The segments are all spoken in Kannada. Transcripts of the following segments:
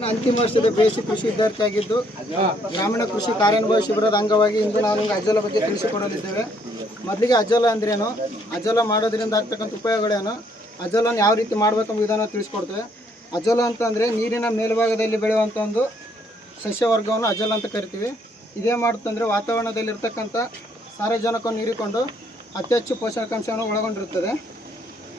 ನಾನು ಅಂತಿಮ ವರ್ಷದ ಬೇಸಿ ಕೃಷಿ ವಿದ್ಯಾರ್ಥಿ ಆಗಿದ್ದು ಗ್ರಾಮೀಣ ಕೃಷಿ ಕಾರ್ಯಾನುಭವ ಶಿಬಿರದ ಅಂಗವಾಗಿ ಇಂದು ನಾವು ನಿಮಗೆ ಅಜಲ ಬಗ್ಗೆ ತಿಳಿಸಿಕೊಡಲಿದ್ದೇವೆ. ಮೊದಲಿಗೆ ಅಜಲ ಅಂದ್ರೇನು? ಅಜಲ ಮಾಡೋದ್ರಿಂದ ಆಗ್ತಕ್ಕಂಥ ಉಪಯೋಗಗಳೇನು? ಅಜಲನ್ನು ಯಾವ ರೀತಿ ಮಾಡಬೇಕೆಂಬ ವಿಧಾನ ತಿಳಿಸ್ಕೊಡ್ತೇವೆ. ಅಜಲ ಅಂತಂದರೆ ನೀರಿನ ಮೇಲ್ಭಾಗದಲ್ಲಿ ಬೆಳೆಯುವಂಥ ಒಂದು ಸಸ್ಯವರ್ಗವನ್ನು ಅಜಲ ಅಂತ ಕರಿತೀವಿ. ಇದೇ ಮಾಡುತ್ತಂದರೆ ವಾತಾವರಣದಲ್ಲಿರ್ತಕ್ಕಂಥ ಸಾರಜನಕವನ್ನು ಹೀರಿಕೊಂಡು ಅತಿ ಹೆಚ್ಚು ಪೋಷಕಾಂಶವನ್ನು ಒಳಗೊಂಡಿರುತ್ತದೆ.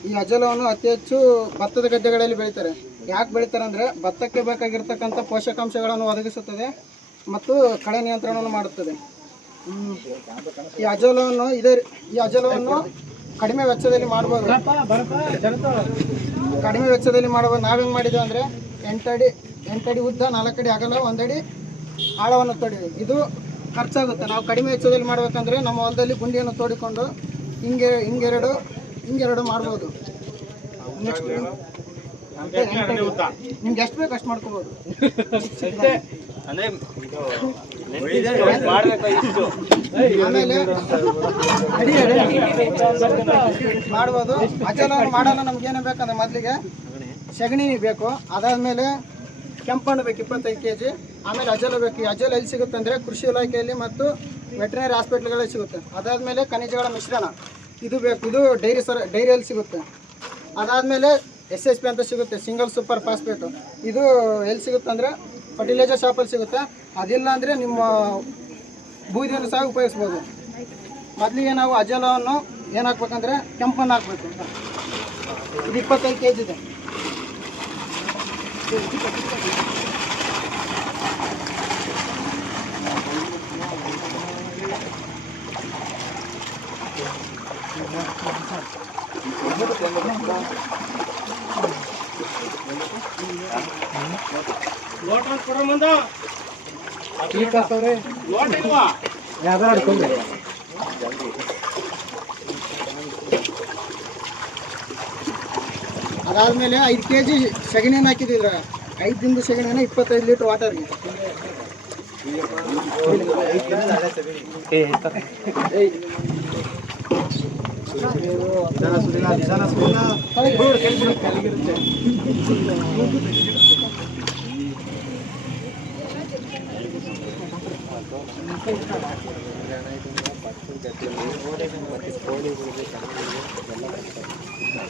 ಈ ಅಜಲವನ್ನು ಅತಿ ಹೆಚ್ಚು ಭತ್ತದ ಗದ್ದೆಗಳಲ್ಲಿ ಬೆಳೀತಾರೆ. ಯಾಕೆ ಬೆಳೀತಾರೆ ಅಂದರೆ ಭತ್ತಕ್ಕೆ ಬೇಕಾಗಿರ್ತಕ್ಕಂಥ ಪೋಷಕಾಂಶಗಳನ್ನು ಒದಗಿಸುತ್ತದೆ ಮತ್ತು ಕಳೆ ನಿಯಂತ್ರಣವನ್ನು ಮಾಡುತ್ತದೆ. ಈ ಅಜೋಲವನ್ನು ಇದೇ ಈ ಅಜೋಲವನ್ನು ಕಡಿಮೆ ವೆಚ್ಚದಲ್ಲಿ ಮಾಡ್ಬೋದು ಕಡಿಮೆ ವೆಚ್ಚದಲ್ಲಿ ಮಾಡ್ಬೋದು ನಾವೇನು ಮಾಡಿದ್ದೇವೆ ಅಂದರೆ ಎಂಟಡಿ ಎಂಟಡಿ ಉದ್ದ ನಾಲ್ಕಡಿ ಅಗಲ ಒಂದಡಿ ಆಳವನ್ನು ತೊಡಿದ್ವಿ. ಇದು ಖರ್ಚಾಗುತ್ತೆ. ನಾವು ಕಡಿಮೆ ವೆಚ್ಚದಲ್ಲಿ ಮಾಡಬೇಕಂದ್ರೆ ನಮ್ಮ ಹೊಲದಲ್ಲಿ ಗುಂಡಿಯನ್ನು ತೋಡಿಕೊಂಡು ಹಿಂಗೆ, ಹಿಂಗೆರಡು ಹಿಂಗೆರಡು ಮಾಡ್ಬೋದು. ನೆಕ್ಸ್ಟ್ ನಿಮ್ಗೆ ಎಷ್ಟು ಬೇಕು ಅಷ್ಟು ಮಾಡ್ಕೋಬೋದು. ಆಮೇಲೆ ಮಾಡ್ಬೋದು. ಅಚಲ ಮಾಡೋಣ ನಮ್ಗೇನು ಏನೇ ಬೇಕಂದ್ರೆ ಮೊದಲಿಗೆ ಸಗಣಿ ಬೇಕು. ಅದಾದಮೇಲೆ ಕೆಂಪಣ್ಣು ಬೇಕು ಇಪ್ಪತ್ತೈದು ಕೆ ಜಿ ಆಮೇಲೆ ಅಜಲ ಬೇಕು. ಈ ಅಜಲ ಎಲ್ಲಿ ಸಿಗುತ್ತೆ ಅಂದರೆ ಕೃಷಿ ಇಲಾಖೆಯಲ್ಲಿ ಮತ್ತು ವೆಟರ್ನರಿ ಹಾಸ್ಪಿಟ್ಲ್ಗಳಲ್ಲಿ ಸಿಗುತ್ತೆ. ಅದಾದಮೇಲೆ ಖನಿಜಗಳ ಮಿಶ್ರಣ. ಇದು ಬೇಕು. ಇದು ಡೈರಿ ಸರ ಡೈರಿಯಲ್ಲಿ ಸಿಗುತ್ತೆ. ಅದಾದಮೇಲೆ ಎಸ್ ಎಸ್ ಪಿ ಅಂತ ಸಿಗುತ್ತೆ ಸಿಂಗಲ್ ಸೂಪರ್ ಫಾಸ್ಫೇಟು ಇದು ಎಲ್ಲಿ ಸಿಗುತ್ತೆ ಅಂದರೆ ಫರ್ಟಿಲೈಸರ್ ಶಾಪಲ್ಲಿ ಸಿಗುತ್ತೆ. ಅದಿಲ್ಲ ಅಂದರೆ ನಿಮ್ಮ ಬೂದಿಯನ್ನು ಸಹ ಉಪಯೋಗಿಸ್ಬೋದು. ಮೊದಲಿಗೆ ನಾವು ಅಜಲವನ್ನು ಏನು ಹಾಕ್ಬೇಕಂದ್ರೆ ಕೆಂಪನ್ನು ಹಾಕಬೇಕು. ಇದು ಇಪ್ಪತ್ತೈದು ಕೆ ಜಿ ಇದೆ. ಅದಾದಮೇಲೆ ಐದು ಕೆ ಜಿ ಸಗಣಿಯನ್ನು ಹಾಕಿದ್ರೆ ಐದು ದಿನದ ಸಗಣಿಯನ್ನು ಇಪ್ಪತ್ತೈದು ಲೀಟ್ರ್ ವಾಟರ್ಗೆ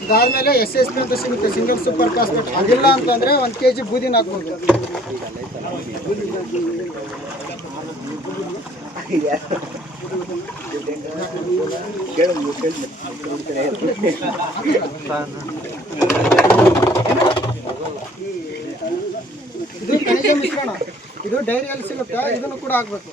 ಇದಾದ್ಮೇಲೆ ಎಸ್ ಎಸ್ ಪಿ ಅಂತ ಸಿಗುತ್ತೆ. ಸಿಂಗಲ್ ಸೂಪರ್ ಕಾಸ್ಟ್ ಅದಿಲ್ಲ ಅಂತಂದ್ರೆ ಒಂದು ಕೆ ಜಿ ಬೂದಿನ ಹಾಕ್ಬೋದು. ಇದು ಖನಿಜ ಮಿಶ್ರಣ ಇದು ಡೈರಿಯಲ್ಲಿ ಸಿಗುತ್ತೆ ಇದನ್ನು ಕೂಡ ಹಾಕ್ಬೇಕು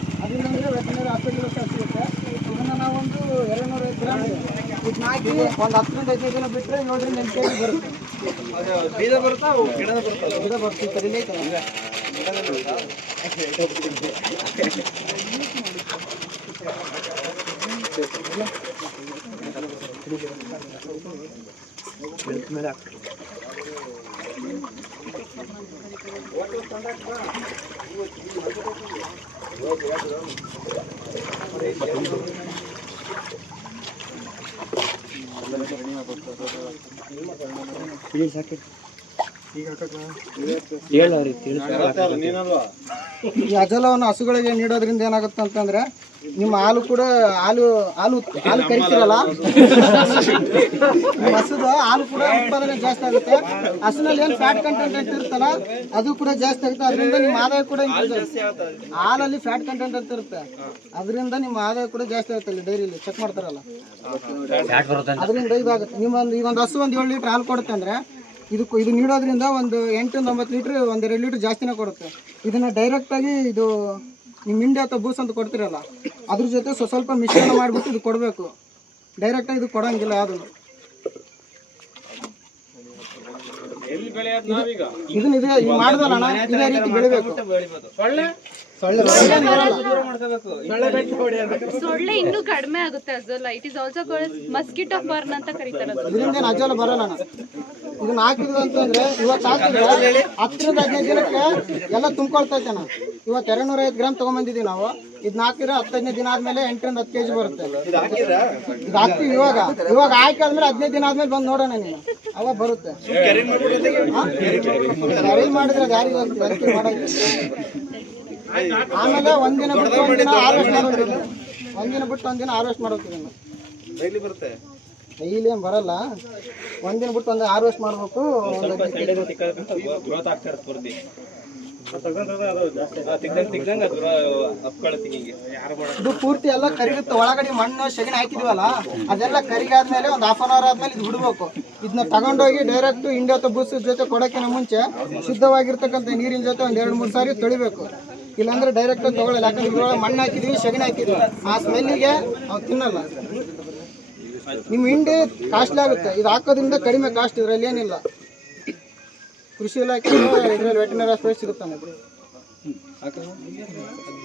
ಹಾಕಿ ಒಂದು ಹತ್ತರಿಂದ ಹದಿನೈದು ದಿನ ಬಿಟ್ಟರೆ ನೋಡ್ರಿ ನಿಮ್ಮ ಕೈಗೆ ಬರುತ್ತೆ ಬೀಜ ಬರುತ್ತಾ ಗಿಡದ ಬರುತ್ತಾ ಗಿಡ ಬರುತ್ತೆ ಕಡಿಮೆ ಐತಲ್ಲ ಮೇಲೆ Pili sa akin. ಈ ಅಜಲವನ್ನು ಹಸುಗಳಿಗೆ ನೀಡೋದ್ರಿಂದ ಏನಾಗುತ್ತೆ ಅಂತಂದ್ರೆ ನಿಮ್ಮ ಹಾಲು ಕೂಡ ಹಾಲು ಹಾಲು ಹಾಲು ಕರಿತೀರಲ್ಲ? ನಿಮ್ಮ ಹಸುದು ಹಾಲು ಕೂಡ ಉತ್ಪಾದನೆ ಜಾಸ್ತಿ ಆಗುತ್ತೆ. ಹಸುನಲ್ಲಿ ಏನು ಫ್ಯಾಟ್ ಕಂಟೆಂಟ್ ಅಂತ ಇರುತ್ತಲ್ಲ ಅದು ಕೂಡ ಜಾಸ್ತಿ ಆಗುತ್ತೆ. ಅದರಿಂದ ನಿಮ್ಮ ಆದಾಯ ಕೂಡ. ಹಾಲಲ್ಲಿ ಫ್ಯಾಟ್ ಕಂಟೆಂಟ್ ಅಂತ ಇರುತ್ತೆ. ಅದರಿಂದ ನಿಮ್ಮ ಆದಾಯ ಕೂಡ ಜಾಸ್ತಿ ಆಗುತ್ತೆ ಅಲ್ಲಿ ಡೈರಿಲಿ ಚೆಕ್ ಮಾಡ್ತಾರಲ್ಲ? ಅದರಿಂದ ಇದಾಗುತ್ತೆ. ನಿಮ್ಮ ಒಂದು ಈಗ ಒಂದು ಹಸು ಒಂದು ಏಳು ಲೀಟ್ರ್ ಹಾಲು ಕೊಡುತ್ತೆ ಅಂದ್ರೆ ಇದಕ್ಕೂ ಇದು ನೀಡೋದ್ರಿಂದ ಒಂದು ಎಂಟರಿಂದ ಒಂಬತ್ತು ಲೀಟ್ರ್ ಒಂದು ಎರಡು ಲೀಟ್ರ್ ಜಾಸ್ತಿನೇ ಕೊಡುತ್ತೆ. ಇದನ್ನ ಡೈರೆಕ್ಟಾಗಿ ಇದು ನಿಮ್ಮ ಹಿಂಡಿ ಅಥವಾ ಬೂಸ್ ಅಂತ ಕೊಡ್ತಿರಲ್ಲ ಅದ್ರ ಜೊತೆ ಸ್ವಲ್ಪ ಸ್ವಲ್ಪ ಮಿಶ್ರಣ ಮಾಡಿಬಿಟ್ಟು ಇದು ಕೊಡಬೇಕು. ಡೈರೆಕ್ಟಾಗಿ ಇದು ಕೊಡಂಗಿಲ್ಲ ಅದು. ಇದನ್ನ ಇದೇ ಇದು ಮಾಡಿದಲ್ಲ ಅಣ್ಣ, ಇದೇ ರೀತಿ ಬೆಳಿಬೇಕು. ಸೊಳ್ಳೆ? ಇನ್ನೂ ಕಡಿಮೆ ಆಗುತ್ತೆ azolla it is also mosquito fern ಅಂತ ಕರೀತಾರೆ. ಇದರಿಂದ ಬರಲ್ಲ ಅಣ್ಣ. ಇದನ್ನ ಹಾಕಿದ್ವಿ ಅಂತಂದ್ರೆ ಇವತ್ತು ಹಾಕಿದ್ರೆ ಹತ್ತರಿಂದ ಹದಿನೈದು ದಿನಕ್ಕೆ ಎಲ್ಲ ತುಂಬ್ಕೊಳ್ತೈತೆ ನಾವು ಇವತ್ತು ಎರಡು ನೂರ ಐವತ್ತು ಗ್ರಾಮ್ ತಗೊಂಬಂದಿದ್ದೀವಿ ನಾವು. ಇದನ್ನ ಹಾಕಿದ್ರೆ ಹತ್ತು ಹದಿನೈದು ದಿನ ಆದ್ಮೇಲೆ ಎಂಟರಿಂದ ಹತ್ತು ಕೆಜಿ ಬರುತ್ತೆ. ಇದು ಹಾಕ್ತೀವಿ ಇವಾಗ. ಇವಾಗ ಹಾಕಾದ್ಮೇಲೆ ಹದಿನೈದು ದಿನ ಆದ್ಮೇಲೆ ಬಂದು ನೋಡೋಣ ನೀನು. ಅವಾಗ ಬರುತ್ತೆ. ಅರೇಂಜ್ ಮಾಡಿದ್ರೆ ಯಾರಿಗೂ ಮಾಡೋದು. ಆಮೇಲೆ ಒಂದಿನ ಬಿಟ್ಟು ಒಂದಿನ ಹಾರ್ವೆಸ್ಟ್ ಮಾಡೋದು ಒಂದಿನ ಬಿಟ್ಟು ಒಂದಿನ ಹಾರ್ವೆಸ್ಟ್ ಮಾಡೋದು ಡೈಲಿ ಬರುತ್ತೆ? ಡೈಲಿ ಏನ್ ಬರಲ್ಲ. ಒಂದಿನ ಬಿಟ್ಟು ಒಂದು ಹಾರ್ವೆಸ್ಟ್ ಮಾಡಬೇಕು. ಗ್ರೋತ್ ಆಗ್ತಾ ಇರುತ್ತೆ ಇದು ಪೂರ್ತಿ ಎಲ್ಲ ಕರಿಗುತ್ತೆ. ಒಳಗಡೆ ಮಣ್ಣು ಸೆಗಣಿ ಹಾಕಿದ್ವಲ್ಲ ಅದೆಲ್ಲ ಕರಿಗಾದ್ಮೇಲೆ ಒಂದು ಹಾಫ್ ಅನ್ ಅವರ್ ಆದ್ಮೇಲೆ ಇದು ಬಿಡ್ಬೇಕು. ಇದನ್ನ ತಗೊಂಡೋಗಿ ಡೈರೆಕ್ಟ್ ಇಂಡಿಯಾ ಬೂಸ್ ಜೊತೆ ಕೊಡೋಕ್ಕಿಂತ ಮುಂಚೆ ಶುದ್ಧವಾಗಿರ್ತಕ್ಕಂಥ ನೀರಿನ ಜೊತೆ ಒಂದ್ ಎರಡು ಮೂರು ಸಾರಿ ತೊಳಿಬೇಕು. ಇಲ್ಲಾಂದ್ರೆ ಡೈರೆಕ್ಟ್ ತಗೊಳ್ಳಲ್ಲ ಯಾಕಂದ್ರೆ ಇದ್ರೊಳಗೆ ಮಣ್ಣು ಹಾಕಿದ್ವಿ ಸಗಣಿ ಹಾಕಿದ್ವಿ. ಆ ಸ್ಮೆಲ್ಲಿಗೆ ಅವು ತಿನ್ನಲ್ಲ. ನಿಮ್ಮ ಹಿಂಡಿ ಕಾಸ್ಟ್ಲಿ ಆಗುತ್ತೆ. ಇದು ಹಾಕೋದ್ರಿಂದ ಕಡಿಮೆ ಕಾಸ್ಟ್ ಇದರಲ್ಲಿ ಏನಿಲ್ಲ. ಕೃಷಿ ಇಲಾಖೆ ಇದರಲ್ಲಿ ವೆಟನರಿ ಆಸ್ಪತ್ರೆ ಸಿಗುತ್ತೆ ನಮಗೆ.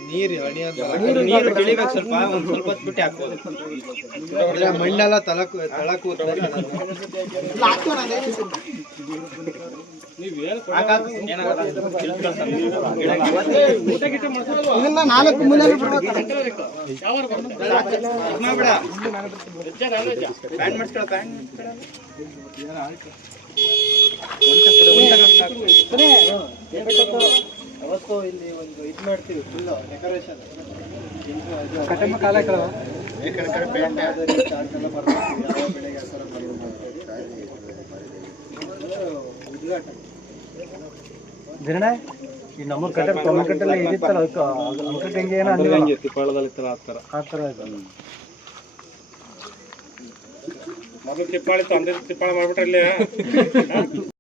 ನೀರು ಹಣಿ ಅಂತ ನೀರು ಬೆಳಿಬೇಕು ಸ್ವಲ್ಪ ಒಂದ್ ಸ್ವಲ್ಪ ಹೊತ್ತು ಬಿಟ್ಟು ಹಾಕ್ಬೋದು. ಮಣ್ಣೆಲ್ಲ ತಳಕು ತಳಕು ಇದನ್ನ ನಾಲ್ಕು ಪ್ಯಾಂಟ್ ಅವತ್ತು ಇಲ್ಲಿ ಒಂದು ಇದು ಮಾಡ್ತೀವಿ ಫುಲ್ ಡೆಕೋರೇಷನ್ ಈ ಕಡೆ ಕಡೆ ಪೇಂಟ್ ಈ ನಮ್ಮ ಕಟ್ಟೆ ಟೊಮೆಟೊಲ್ಲ ಇದಿತ್ತಲ್ಲ ಅದಕ್ಕೆ ಅಂಕಟ್ ಹೆಂಗೆ ಏನೋ ಅಂದಿಲ್ಲ. ತಿಪ್ಪಾಳದಲ್ಲಿ ಆ ಥರ. ಆ ಥರ ಇದೆ. ಮೊದಲು ತಿಪ್ಪಾಳಿ ಅಂದ್ರೆ ತಿಪ್ಪಾಳ ಮಾಡ್ಬಿಟ್ರೆ ಇಲ್ಲಿ.